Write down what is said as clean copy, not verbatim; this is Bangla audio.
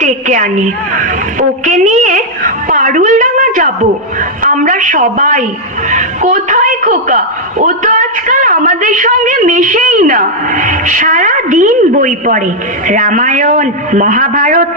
ডেকে আনি। ওকে নিয়ে পারুলডাঙ্গা যাব আমরা সবাই। কোথায় খোকা, ও তো আজকাল আমাদের সঙ্গে মেশেই না। সারা দিন বই পড়ে, রামায়ণ মহাভারত